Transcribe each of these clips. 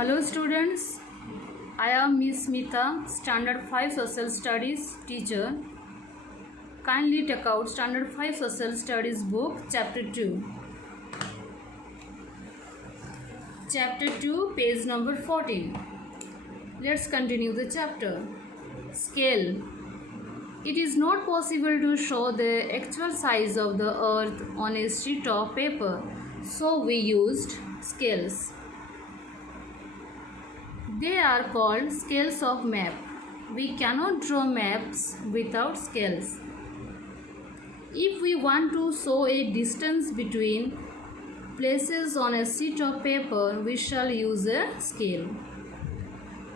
Hello students, I am Miss Smita, Standard 5 Social Studies teacher. Kindly take out Standard 5 Social Studies book, Chapter 2. Chapter 2, page number 14. Let's continue the chapter. Scale. It is not possible to show the actual size of the earth on a sheet of paper, so we used scales. They are called scales of map. We cannot draw maps without scales. If we want to show a distance between places on a sheet of paper, we shall use a scale.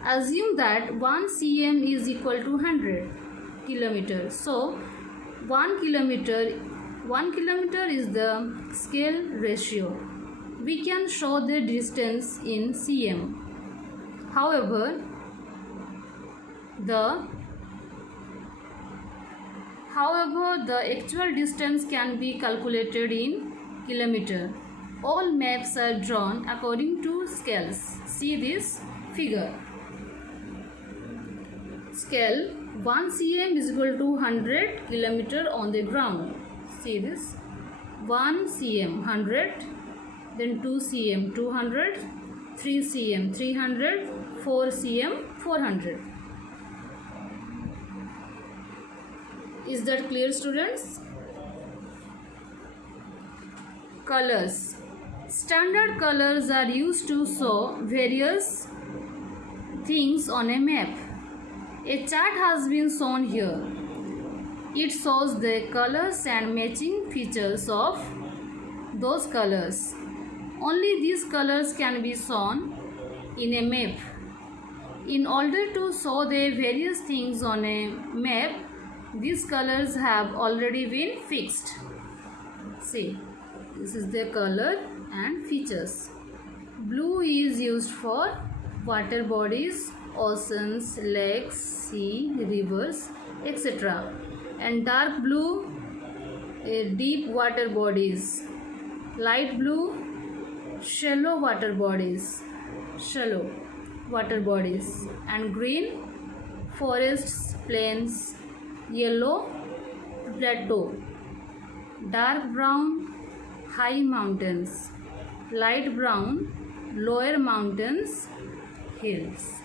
Assume that 1 cm is equal to 100 kilometers. So 1 kilometer is the scale ratio. We can show the distance in cm. However, the actual distance can be calculated in kilometer. All maps are drawn according to scales. See this figure. Scale 1 cm is equal to 100 kilometer on the ground. See this. 1 cm 100, then 2 cm 200, 3 cm 300, 4 cm 400. Is that clear, students? Colors. Standard colors are used to show various things on a map. A chart has been shown here. It shows the colors and matching features of those colors. Only these colors can be shown in a map. In order to show the various things on a map, these colors have already been fixed. See, this is the color and features. Blue is used for water bodies, oceans, lakes, sea, rivers, etc. And dark blue, deep water bodies. Light blue, shallow water bodies. And green, forests, plains. Yellow, plateau. Dark brown, high mountains. Light brown, lower mountains, hills.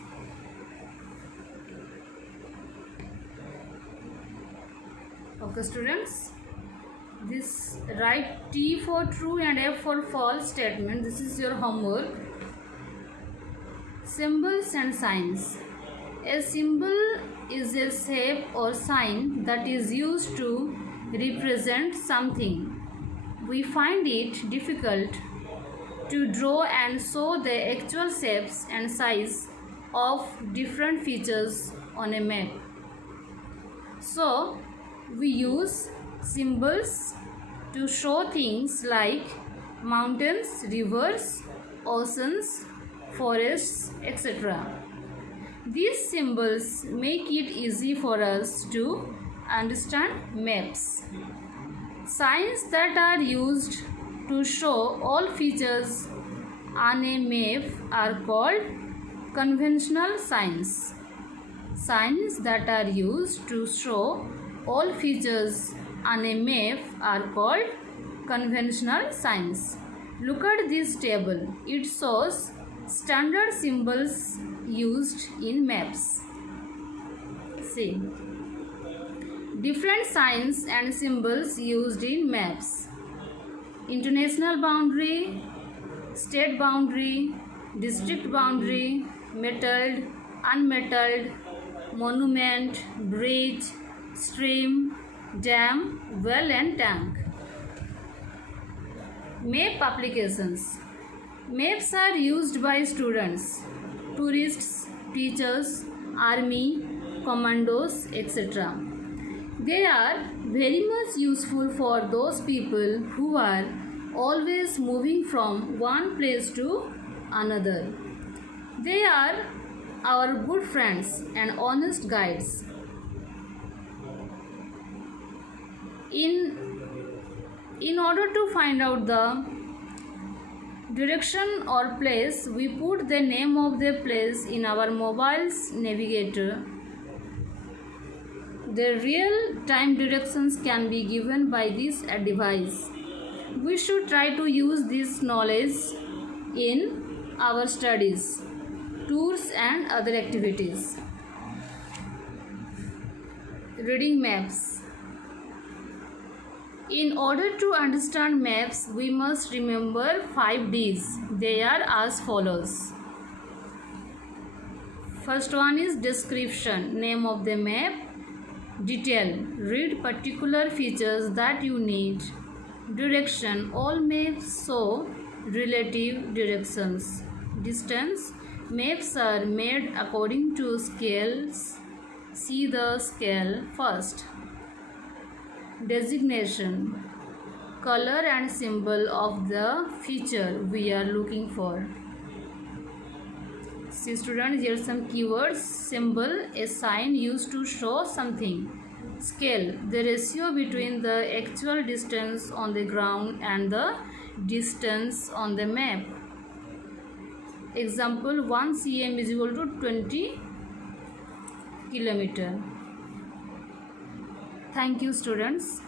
Okay, students, this write T for true and F for false statement. This is your homework. Symbols and signs. A symbol is a shape or sign that is used to represent something. We find it difficult to draw and show the actual shapes and size of different features on a map. So, we use symbols to show things like mountains, rivers, oceans, forests, etc. These symbols make it easy for us to understand maps. Signs that are used to show all features on a map are called conventional signs. Signs that are used to show all features on a map are called conventional signs. Look at this table. It shows standard symbols used in maps. See, different signs and symbols used in maps. International boundary, state boundary, district boundary, metalled, unmetalled, monument, bridge, stream, dam, well and tank. Map applications. Maps are used by students, tourists, teachers, army, commandos, etc. They are very much useful for those people who are always moving from one place to another. They are our good friends and honest guides. In order to find out the Direction or place, we put the name of the place in our mobile's navigator. The real-time directions can be given by this device. We should try to use this knowledge in our studies, tours and other activities. Reading maps. In order to understand maps, we must remember 5 Ds. They are as follows. First one is description, name of the map. Detail, read particular features that you need. Direction, all maps show relative directions. Distance, maps are made according to scales. See the scale first. Designation, color and symbol of the feature we are looking for. See students, here are some keywords. Symbol, a sign used to show something. Scale, the ratio between the actual distance on the ground and the distance on the map. Example, 1 cm is equal to 20 km. Thank you students.